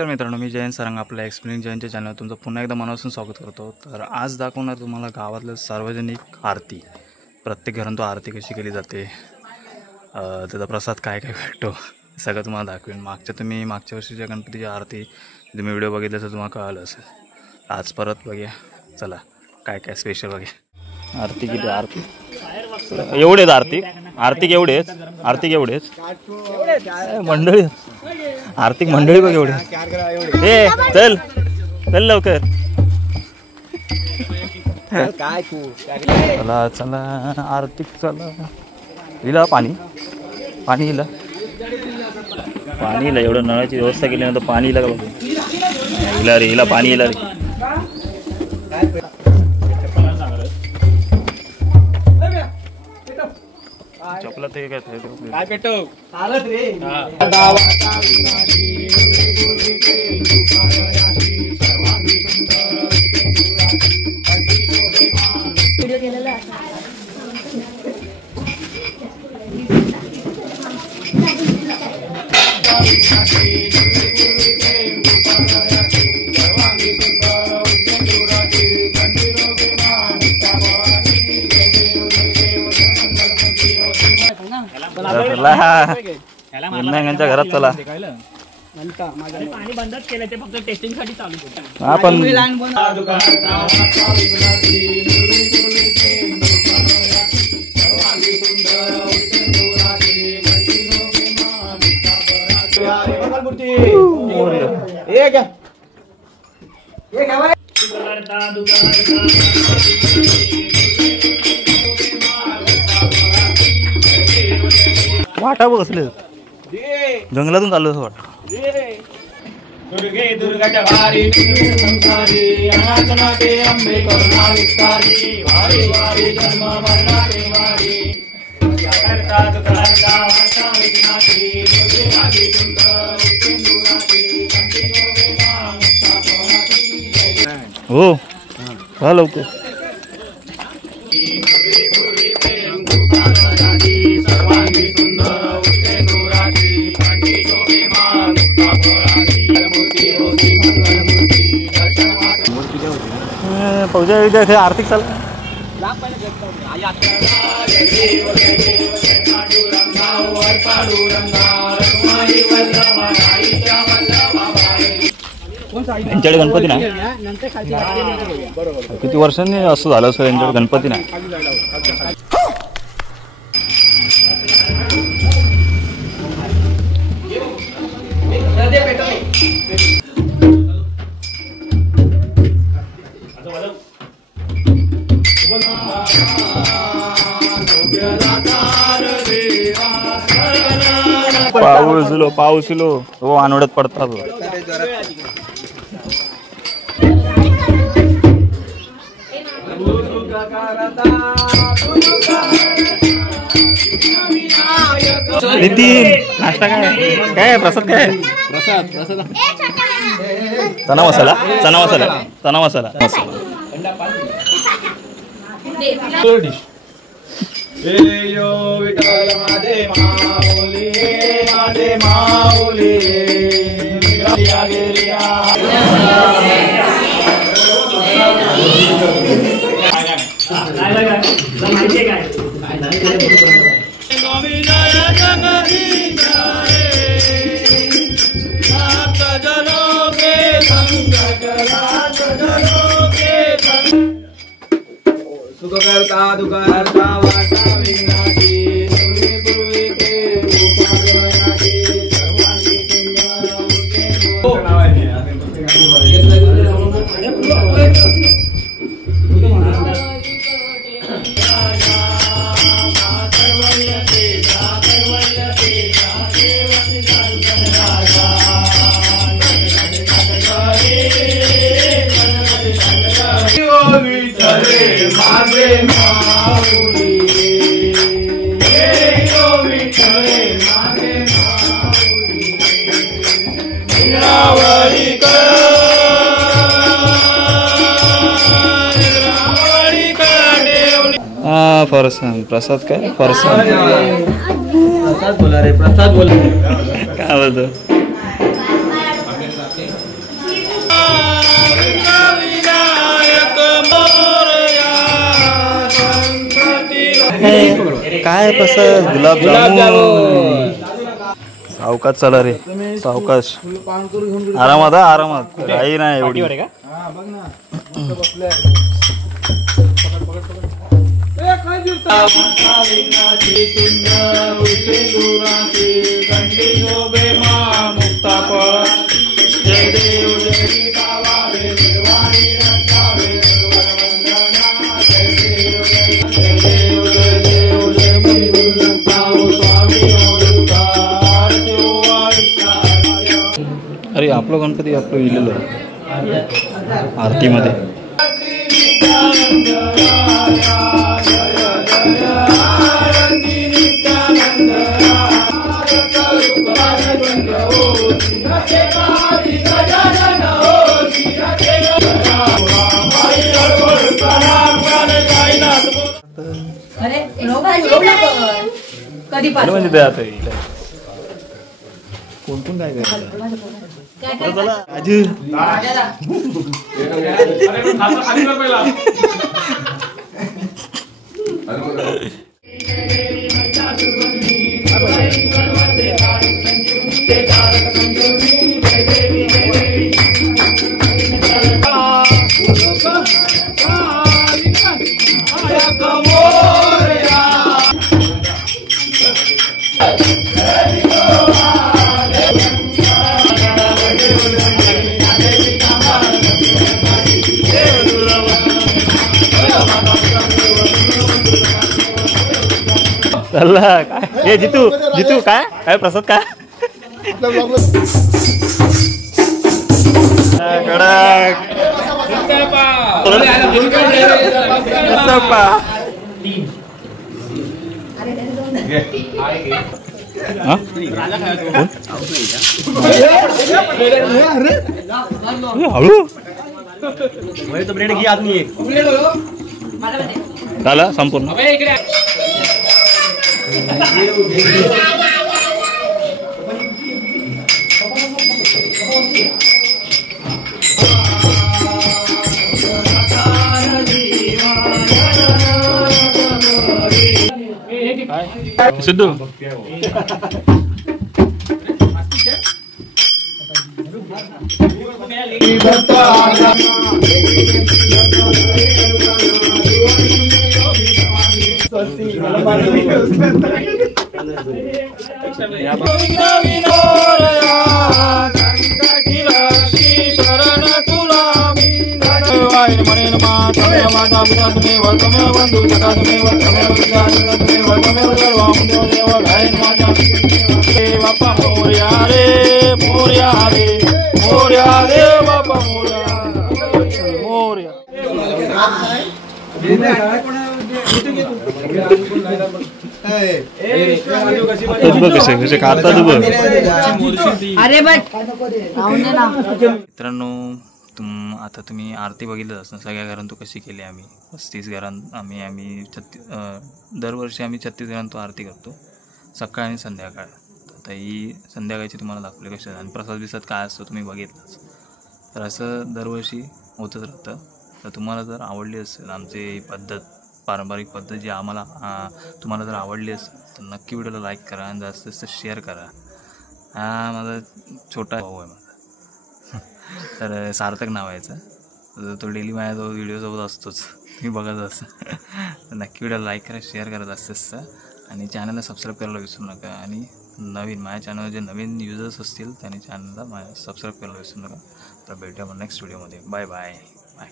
नमस्कार मित्रांनो, मी जयंत सारंग आपल्या एक्सप्लेनिंग जयंतच्या चॅनलवर तुमचं पुन्हा एकदा मनापासून स्वागत करतो। तर आज दाखवणार तुम्हाला गावातलं सार्वजनिक आरती, प्रत्येक घरातून आरती कशी केली जाते, त्याचा प्रसाद काय काय भेटतो सगळं तुम्हाला दाखवेन। मागच्या वर्षीच्या गणपतीची आरती तुम्ही व्हिडिओ बघितला तर तुम्हाला कळलं असेल। आज परत बघूया, चला काय काय स्पेशल बघूया। आरती किती आरती एवढेच आर्थिक एवढेच मंडळी आर्थिक मंडळी बघ एवढे। ए चल चल लवकर चला चला आर्थिक चला। हिला पाणी हिला एवढं नळाची व्यवस्था केली नंतर पाणी हिला का बघ हिला पाणी हिला रे। चपला ते काय पेटो चालत रे। यांच्या घरात चला पाणी बंदच केलं ते फक्त टेस्टिंग साठी चालू होतं। आपण वाटा बसले जंगलातून चाललो असं वाटतं। दुर्गे दुर्गाच्या वारी संसारी अनाथनाथे अंबे करुणा विस्तारी वारी वारी जन्म मरणाचे वारी करता तुकारता वाचा विघ्नाची दुर्गे वारी सुंदर उच्चेंदुराची कंठी गोवे नाम मुक्तापणाची हो हा लवकर सर्वांगी सुंदर उच्चेंदुराची कंठी गोवे नाम पौजा विद्या आर्थिक चाल यांच्याकडे गणपती नाही किती वर्षांनी असं झालं सर यांच्याकडे गणपती नाही। पाऊसलो हो अनवडत पडतात। नितीन नाश्ता काय प्रसाद काय चना मसाला यो विठ्ठल माझे माऊली गेलिया गेलिया सुख करता दुख करता वाचा विघ्नाची पूर्वी पूर्वी के उपासनाची सर्वांगी माझे माऊली यो विठ्ठले माझे माऊली रावळी फरसान प्रसाद काय फरसान प्रसाद बोला रे प्रसाद बोला काय बोलतो काय कसं गुलाबजामुन सावकाश चला रे सावकाश आरामात आरामात काही नाही एवढी अरे आपलं गणपती आपलं लिहिलेलं आरतीमध्ये कधी म्हणजे आता कोण कोण काय करायचं चला काय हे जितू जितू काय काय प्रसाद काय हळू ब्रेड घे आदमी एक झालं संपूर्ण सिद्धू बापा मोरया रे मोरया रे मोरया रे बापा मोरया कसे काढतात मित्रांनो आता तुम्ही आरती बघितलं असणार सगळ्या घरांतू कशी केली आम्ही 35 घरांत आम्ही दरवर्षी आम्ही 36 घरांतू आरती करतो सकाळ आणि संध्याकाळ. आता ही संध्याकाळची तुम्हाला दाखवली कशा आणि प्रसाद बिसाद काय असतो तुम्ही बघितलंच. तर असं दरवर्षी होतच राहतं. तर तुम्हाला जर आवडली असेल आमची पद्धत पारंपरिक पद्धत जी आम्हाला तुम्हाला जर आवडली असेल तर नक्की व्हिडिओला लाईक करा आणि जास्त जास्त शेअर करा. हा माझा छोटा भाऊ आहे माझा तर सार्थक नाव आहे याचं. तो डेली माझ्याजवळ व्हिडिओसोबत असतोच तुम्ही बघत असं. तर नक्की व्हिडिओला लाईक करा शेअर करा जास्त जास्त आणि चॅनलला सबस्क्राईब करायला विसरू नका. आणि नवीन माझ्या चॅनलवर जे नवीन युजर्स असतील त्यांनी चॅनलला सबस्क्राईब करायला विसरू नका. तर भेटूया आपण नेक्स्ट व्हिडिओमध्ये. Bye bye bye.